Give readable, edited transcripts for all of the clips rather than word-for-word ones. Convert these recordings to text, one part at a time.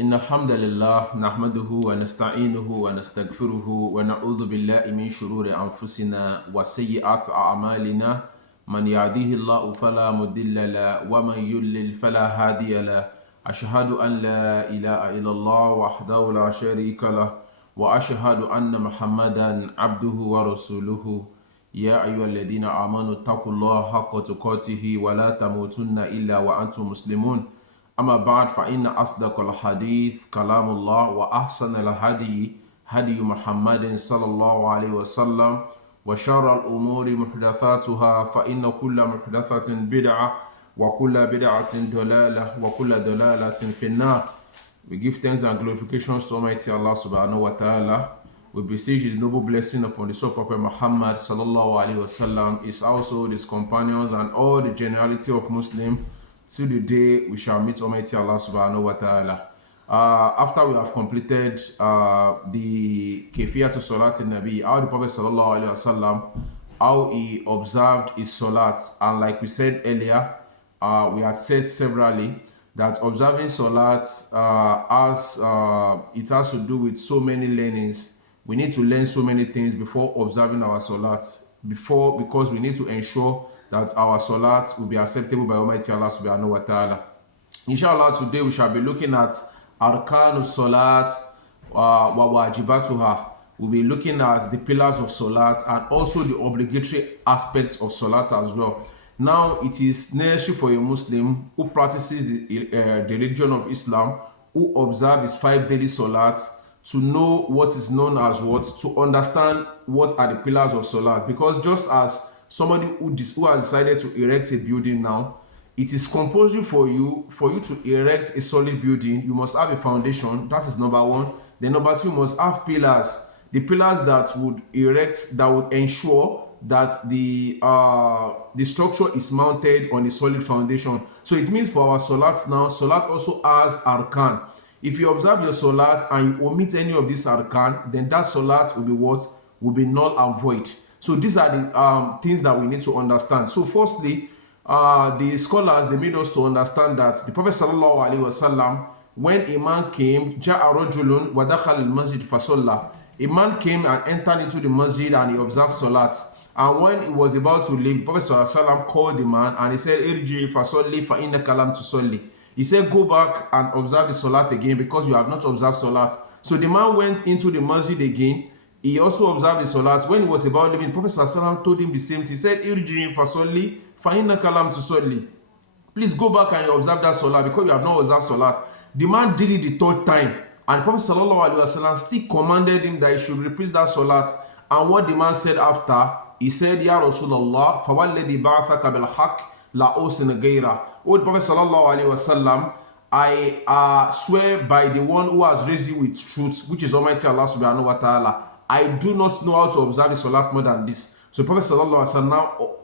إن الحمد لله نحمده ونستعينه ونستغفره ونعوذ بالله من شرور أنفسنا وسيئات أعمالنا من يهديه الله فلا مضل له ومن يضلل فلا هادي له أشهد أن لا إله إلا الله وحده لا شريك له وأشهد أن محمدا عبده ورسوله يا أيها الذين آمنوا اتقوا الله حق تقاته ولا تموتن إلا وأنتم مسلمون أما بعد فإن أصدق الحديث كلام الله وأحسن الهدي هدي محمد صلى الله عليه وسلم وشر الأمور محدثاتها فإن كل محدثة بدعة وكل بدعة ضلالة وكل ضلالة في النار. We give thanks and glorifications to Almighty Allah subhanahu wa ta'ala. We beseech His noble blessing upon the soul Prophet Muhammad sallallahu alaihi wasallam, his household, his companions, and all the generality of Muslims till the day we shall meet Almighty Allah subhanahu wa ta'ala. After we have completed the Kayfiyat Salat Nabi, how the Prophet sallallahu alaihi wasallam, how he observed his salat, and like we said earlier, we had said severally that observing salat it has to do with so many learnings. We need to learn so many things before observing our salat, because we need to ensure that our salat will be acceptable by Almighty Allah subhanahu wa ta'ala. Inshallah, today we shall be looking at Arkanu Salat wa Wajibatuha. We'll be looking at the pillars of salat and also the obligatory aspects of salat as well. Now, it is necessary for a Muslim who practices the religion of Islam, who observes his 5 daily salat, to know what is known as what, to understand what are the pillars of salat. Because just as somebody who has decided to erect a building now, it is compulsory for you to erect a solid building. You must have a foundation. That is number one. Then number two, you must have pillars. The pillars that would ensure that the structure is mounted on a solid foundation. So it means for our salat now, salat also has arkan. If you observe your salat and you omit any of these arkan, then that salat will be what? Will be null and void. So these are the things that we need to understand. So firstly, the scholars, they made us to understand that the Prophet sallallahu alaihi wasallam, when a man came, ja'a rajulun wa dakhal al-masjid fasalla. A man came and entered into the masjid and he observed salat. And when he was about to leave, the Prophet sallallahu alaihi wasallam called the man and he said, irji fasalli fa innaka lam tusalli. He said, go back and observe the salat again because you have not observed salat. So the man went into the masjid again. He also observed the salat. When he was about leaving, the Prophet ﷺ told him the same thing. He said, irji fasalli fa innaka lam tusalli. Please go back and observe that salat because you have not observed salat. The man did it the 3rd time. And the Prophet ﷺ still commanded him that he should repeat that salat. And what the man said after, he said, Ya Rasulullah, fawalladhi ba'athaka bil haqq la usina ghayra. O Prophet ﷺ, I swear by the one who has raised you with truth, which is Almighty Allah subhanahu wa ta'ala, I do not know how to observe the salat more than this. So Prophet ﷺ now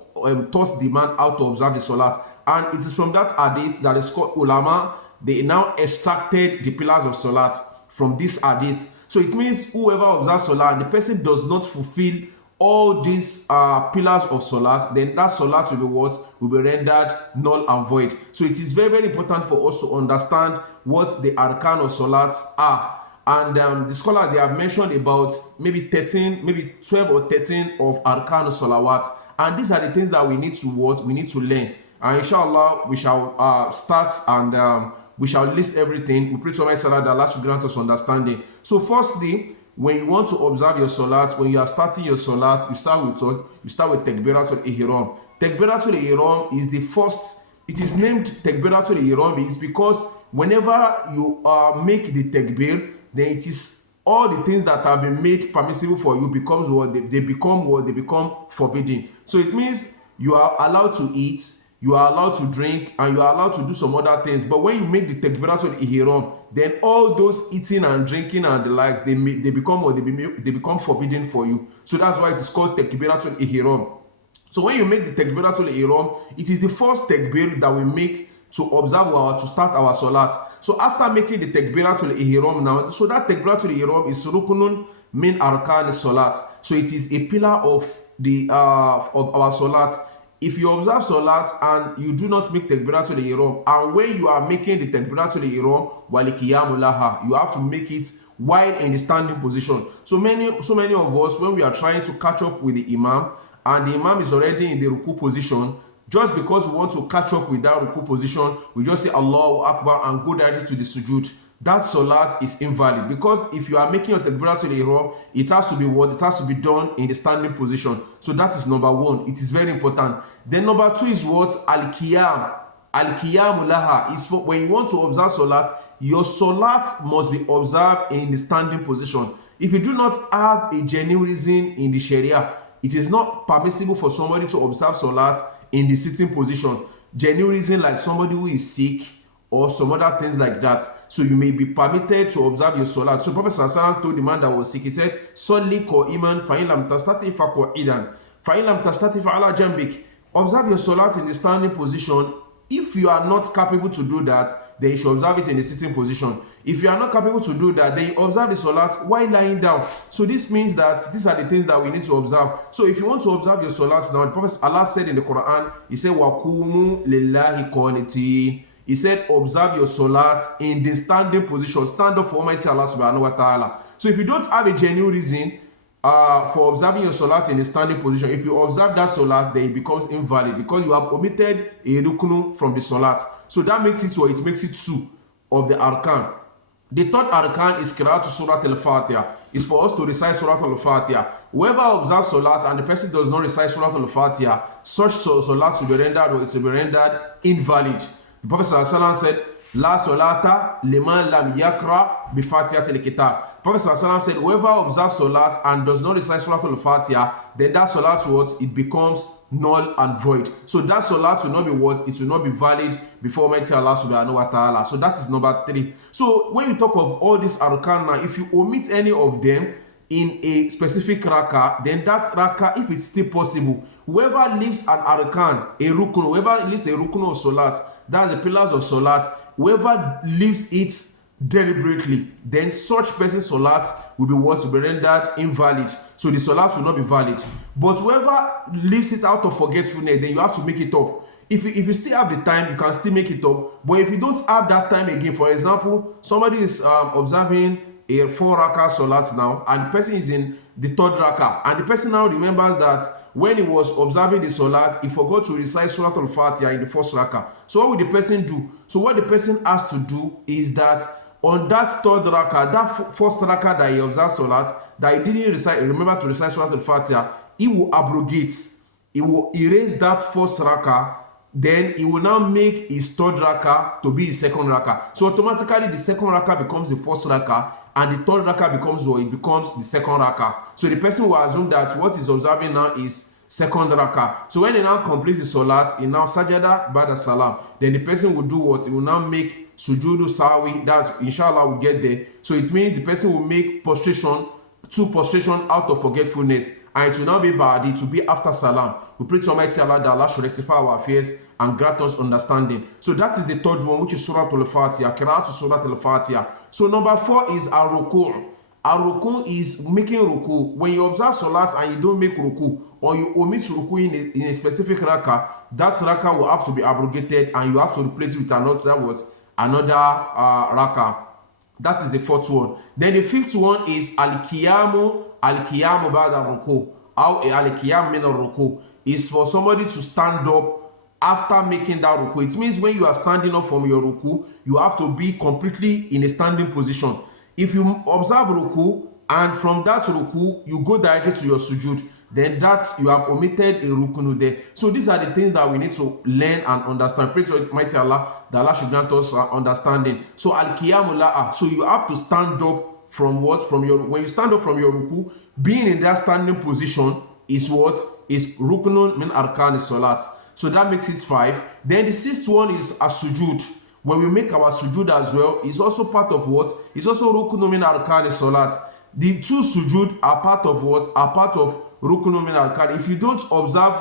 taught the man how to observe the salat. And it is from that hadith that is called ulama, they now extracted the pillars of salat from this hadith. So it means whoever observes salat and the person does not fulfill all these pillars of salat, then that salat will be what? Will be rendered null and void. So it is very, very important for us to understand what the arkan of salat are. And the scholars, they have mentioned about maybe 12 or 13 of arkan of salawat. And these are the things that we need to we need to learn. And inshallah, we shall start and we shall list everything. We pray to Almighty Allah that Allah should grant us understanding. So firstly, when you want to observe your salat, when you are starting your salat, you start with Takbiratul Ihram. Takbiratul Ihram is the first. It is named Takbiratul Ihram is because whenever you make the takbir, then it is all the things that have been made permissible for you becomes they become forbidden. So it means you are allowed to eat, you are allowed to drink, and you are allowed to do some other things. But when you make the Takbiratul Ihram, then all those eating and drinking and the likes, they become forbidden for you. So that's why it is called Takbiratul Ihram. So when you make the Takbiratul Ihram, it is the first takbir that we make to observe to start our salat. So after making the Takbiratul Ihram now, so that Takbiratul Ihram is rukunun min arkan salat. So it is a pillar of the of our salat. if you observe salat and you do not make takbiratul ihram, and when you are making the takbiratul ihram walikiyamu laha, you have to make it while in the standing position. So many of us, when we are trying to catch up with the imam and the imam is already in the ruku position, just because we want to catch up with that ruku position, we just say Allahu Akbar and go directly to the sujud. That salat is invalid, because if you are making your takbiratul ihram, it has to be what? It has to be done in the standing position. So that is number one. It is very important. Then number two is what? Al-qiyam. Al-qiyam laha is for when you want to observe salat, your salat must be observed in the standing position. If you do not have a genuine reason in the Sharia, it is not permissible for somebody to observe salat in the sitting position. Genuine reason like somebody who is sick or some other things like that. So you may be permitted to observe your salat. So Prophet ﷺ told the man that was sick, he said, Salli qa'iman fa in lam tastati fa qa'idan fa in lam tastati fa ala jambik. Observe your salat in the standing position. If you are not capable to do that, then you should observe it in the sitting position. If you are not capable to do that, then you observe the salat while lying down. So this means that these are the things that we need to observe. So if you want to observe your salat now, the Prophet Allah said in the Quran, he said, وَقُومُوا لِلَّهِ قَانِتِينَ. He said, observe your salat in the standing position. Stand up for Almighty Allah subhanahu wa ta'ala. So if you don't have a genuine reason for observing your salat in the standing position, if you observe that salat, then it becomes invalid because you have omitted a ruknu from the salat. So that makes it what? It makes it two of the arkan. The third arkan is qira'atu Surah Al-Fatiha. It's for us to recite Surah Al-Fatiha. Whoever observes salat and the person does not recite Surah Al-Fatiha, such salat will be rendered, or it will be rendered invalid. The Prophet ﷺ said, La solata liman lam yakra bi fatihatil kitab. Prophet ﷺ said, whoever observes salat and does not recite Surah Al-Fatiha, then that salat what? It becomes null and void. So that salat will not be what? It will not be valid before Almighty Allah subhanahu wa ta'ala. So that is number three. So when you talk of all these arkan now, if you omit any of them in a specific rak'ah, then that rak'ah, if it's still possible, whoever leaves an arkan, a rukun, whoever leaves a rukun of salat, that's the pillars of salat, whoever leaves it deliberately, then such person's salat will be what? To be rendered invalid. So the salat will not be valid. But whoever leaves it out of forgetfulness, then you have to make it up. If you still have the time, you can still make it up. But if you don't have that time again, for example, somebody is observing a 4 rak'ah salat now, and the person is in the 3rd rak'ah, and the person now remembers that when he was observing the salat, he forgot to recite Surah Al-Fatiha in the 1st rak'ah. So what will the person do? So what the person has to do is that on that 3rd rak'ah, that 1st rak'ah that he observed salat, that he didn't remember to recite Surah Al-Fatiha, he will abrogate, he will erase that 1st rak'ah. Then he will now make his 3rd rak'ah to be his 2nd rak'ah. So automatically the 2nd rak'ah becomes the 1st rak'ah, and the 3rd rak'ah becomes what? It becomes the 2nd rak'ah. So the person will assume that what he's observing now is 2nd rak'ah. So when he now completes the salat, he now sajada ba'da salam. Then the person will do what? He will now make sujudu sawi. That's inshallah we'll get there. So it means the person will make prostration, 2 prostration out of forgetfulness, and it will now be ba'di, to be after salam. We pray to Almighty Allah that Allah should rectify our affairs and grant us understanding. So that is the 3rd one, which is Surah Al-Fatiha, qira'atu Surah Al-Fatiha. So number 4 is al-ruku'. Al-ruku' is making ruku'. When you observe salat and you don't make ruku', or you omit ruku' in a specific rak'ah, that rak'ah will have to be abrogated, and you have to replace it with another rak'ah. That is the 4th one. Then the 5th one is al-qiyamu ba'da ruku', or al-qiyam min al-ruku'. Is for somebody to stand up after making that ruku. It means when you are standing up from your ruku, you have to be completely in a standing position. If you observe ruku and from that ruku you go directly to your sujud, then that's you have omitted a rukunu there. So these are the things that we need to learn and understand. Pray to Almighty Allah that Allah should grant us understanding. So al-qiyamu la'a. So you have to stand up from what? From your, when you stand up from your ruku, being in that standing position is what? Is rukunun min arkan salat. So that makes it 5. Then the 6th one is a sujud. When we make our sujud as well, it's also part of what? It's also rukunun min arkan salat. The 2 sujud are part of what? Are part of rukunun min arkan. If you don't observe,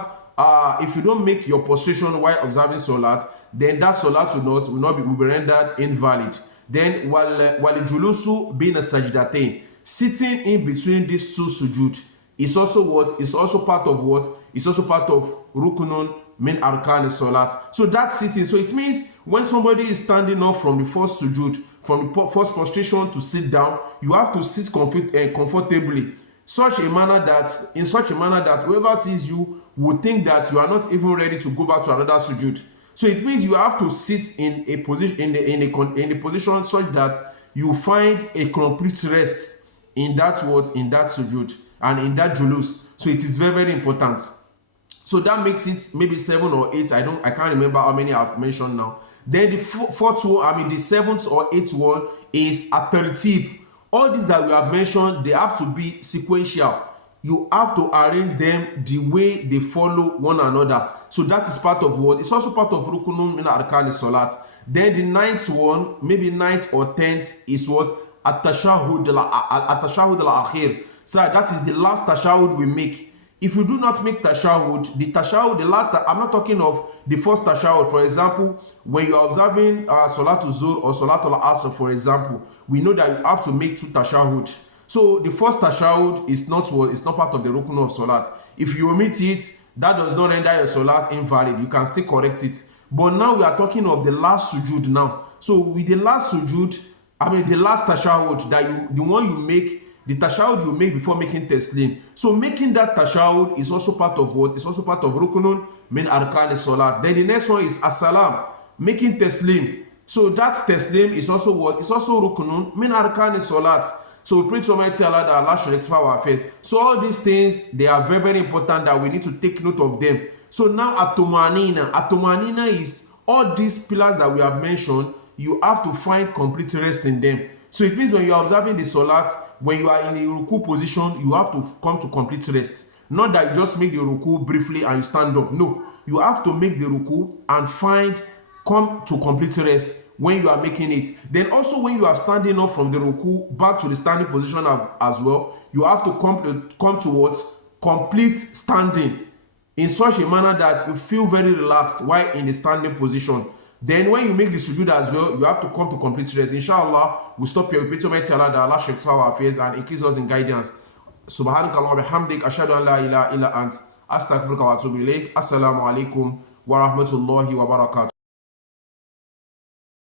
if you don't make your prostration while observing salat, then that salat will be rendered invalid. Then wal julusu bin sajdatain, sitting in between these 2 sujud is also what? Is also part of what? It's also part of rukunun min arkan salat. So that's sitting. So it means when somebody is standing up from the first sujood, from the first prostration to sit down, you have to sit comfortably, in such a manner that whoever sees you would think that you are not even ready to go back to another sujood. So it means you have to sit in a position in a position such that you find a complete rest in that sujood and in that julus. So it is very, very important. So that makes it maybe 7 or 8. I can't remember how many I've mentioned now. Then the fourth one, the 7th or 8th one is at-tartib. All these that we have mentioned, they have to be sequential. You have to arrange them the way they follow one another. So that is part of what? It's also part of rukunun min arkan salat. Then the 9th one, maybe 9th or 10th, is what? At-tashahhud al-akhir. So that is the last tashahhud we make. If we do not make tashahhud, the last, I'm not talking of the first tashahhud. For example, when you are observing Salatul Zuhr or Salatul Asr, for example, we know that you have to make 2 tashahhud. So the first tashahhud is not part of the rukun of salat. If you omit it, that does not render your salat invalid. You can still correct it. But now we are talking of the last sujood now. So with the last sujood, the last tashahhud, the one you make, the tashahhud you make before making taslim. So making that tashahhud is also part of what? It's also part of rukunun min arkan salat. Then the next one is as-salam, making taslim. So that taslim is also what? It's also rukunun min arkan salat. So we pray to Almighty Allah that Allah should rectify our faith. So all these things, they are very, very important that we need to take note of them. So now at-tumanina is all these pillars that we have mentioned, you have to find complete rest in them. So it means when you are observing the salat, when you are in the ruku position, you have to come to complete rest. Not that you just make the ruku briefly and you stand up. No, you have to make the ruku and come to complete rest when you are making it. Then also when you are standing up from the ruku back to the standing position as well, you have to come to what? Complete standing in such a manner that you feel very relaxed while in the standing position. Then when you make the sujood as well, you have to come to complete rest. Inshallah, we'll stop here. We pray to Almighty Allah that Allah should rectify our affairs and increase us in guidance. Subhanakallah wa bihamdik, ashhadu an la ilaha illa ant, astaghfiruka wa atubu ilayk. Assalamu alaikum wa rahmatullahi wa barakatuh.